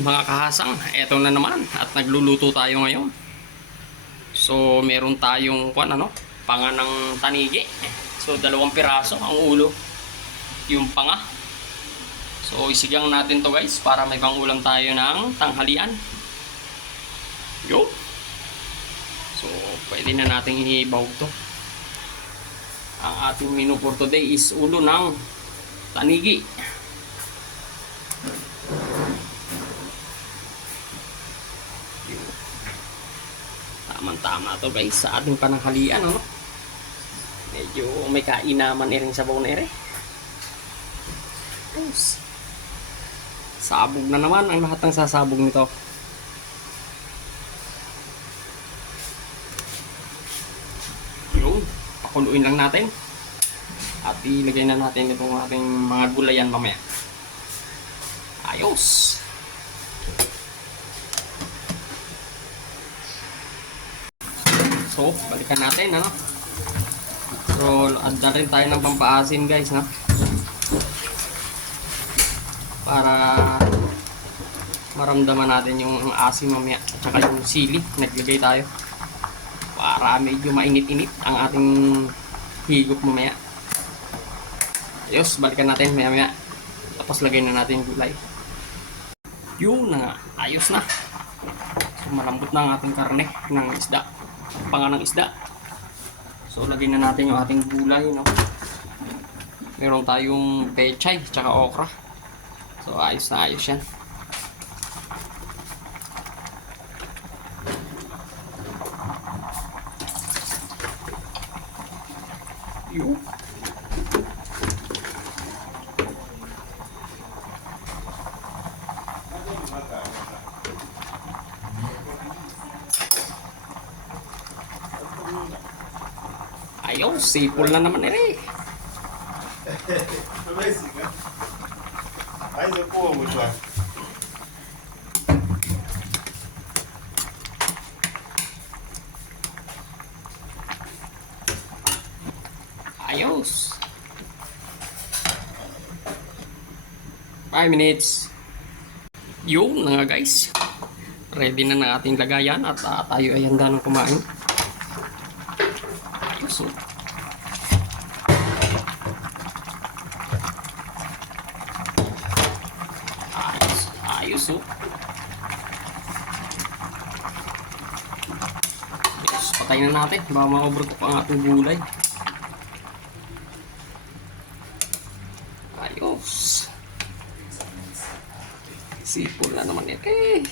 Yun mga kahasang, eto na naman at nagluluto tayo ngayon. So meron tayong panga ng tanigi. So 2 piraso ang ulo, yung panga. So isigang natin to guys para may pangulam tayo ng tanghalian. Yun. So pwede na nating ihibaw to. Ang ating menu for today is ulo ng tanigi. Tama to guys sa ating pananghalian, ano? Medyo may kainaman rin sabaw na ere. Sabog na naman ang lahat ng sasabog nito. Yun, pakuluin lang natin. At ilagay na natin itong ating mga gulayan mamaya. Ayos! So, balikan natin, ano? So, add na rin tayo ng pampaasim, guys, no? Para maramdaman natin yung asim mamaya. At saka yung sili, naglagay tayo. Para medyo mainit-init ang ating higop mamaya. Ayos, balikan natin maya-maya. Tapos lagay na natin yung gulay. Yun na nga, ayos na. So, malambot na ang ating karne ng isda. Panga ng isda. So lagyan na natin yung ating gulay, no? Meron tayong pechay tsaka okra. So ayos na ayos yan. Yun. Ayaw, sipol na naman ere. Ayos. 5 minutes. Yun na nga guys. Ready na na ating lagayan at tayo ay handa ng kumain. Ayos. Ayos oh. Yes, patayin na natin. Baka ma-overcook ang ating gulay. Ayos. Sipol na naman yan.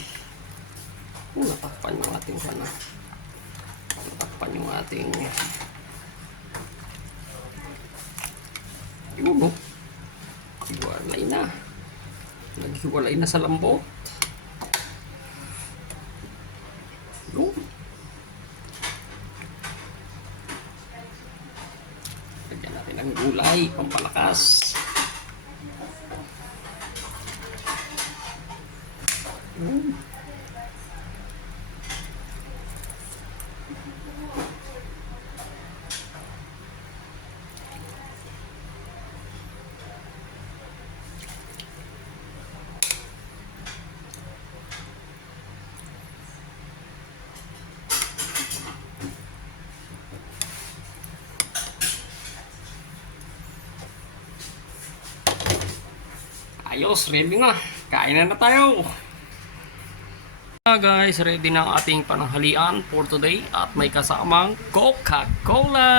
Natakpan yung ating natakpan yung ating yun oh. Hiwalay na. Naghiwalay na sa lambo. Yun. Lagyan natin ang gulay, pampalakas. Yun. Ayos, ready na. Kain na tayo. Guys, ready na ang ating pananghalian for today at may kasamang Coca-Cola.